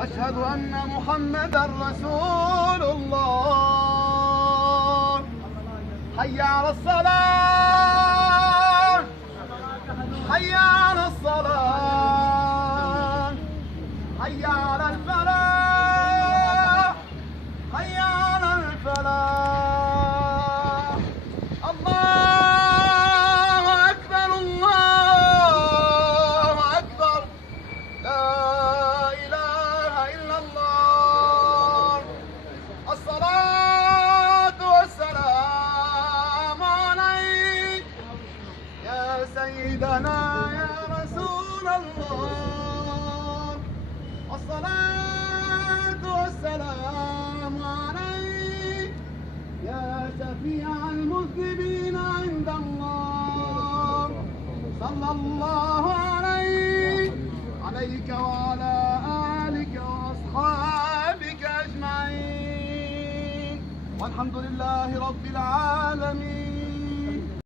أشهد أن محمدا رسول الله. حي على الصلاة، حي على الصلاة، حي على الفلاح، حي على الفلاح. الله أكبر، الله أكبر، لا إله إلا الله. الصلاة والسلام عليك يا سيدنا يا رسول الله. الصلاة والسلام عليك يا شفيع المذنبين عند الله. صلى الله عليك وعلى آلك وأصحابك أجمعين، والحمد لله رب العالمين.